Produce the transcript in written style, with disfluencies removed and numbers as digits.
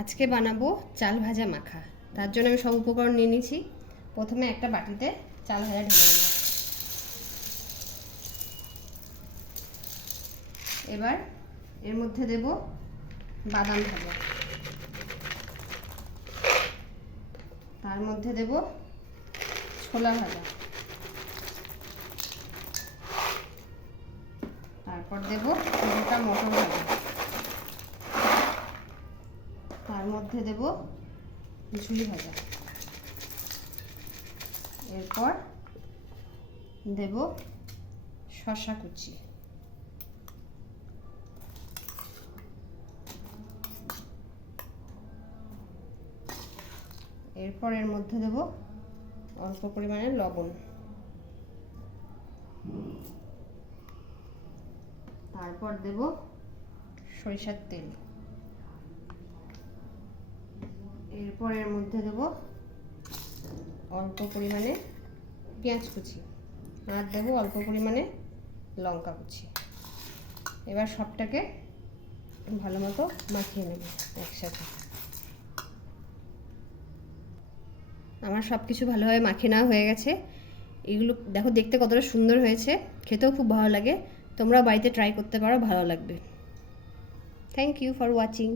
আজকে বানাবো চাল ভাজা মাখা। তার জন্য আমি সব উপকরণ নিয়ে নিয়েছি। প্রথমে একটা বাটিতে চাল ভাজা ঢেলে নেব। এবার এর মধ্যে দেব বাদাম ভাজা, তার মধ্যে দেব ছোলা ভাজা, তারপর দেব গোটা মটর ভাজা, তার মধ্যে দেব ঝুড়ি ভাজা, এরপর দেব শসা কুচি, এরপর এর মধ্যে দেব অল্প পরিমাণে লবণ, তারপর দেব সরিষার তেল, এরপর এর মধ্যে দেব অল্প পরিমাণে পেঁয়াজ কুচি, আর দেব অল্প পরিমাণে লঙ্কা কুচি। এবার সবটাকে ভালো মতো মাখিয়ে নেব একসাথে। আমার সব কিছু ভালোভাবে মাখিয়ে নেওয়া হয়ে গেছে। এগুলো দেখো দেখতে কতটা সুন্দর হয়েছে, খেতেও খুব ভালো লাগে। তোমরাও বাড়িতে ট্রাই করতে পারো, ভালো লাগবে। Thank you for watching.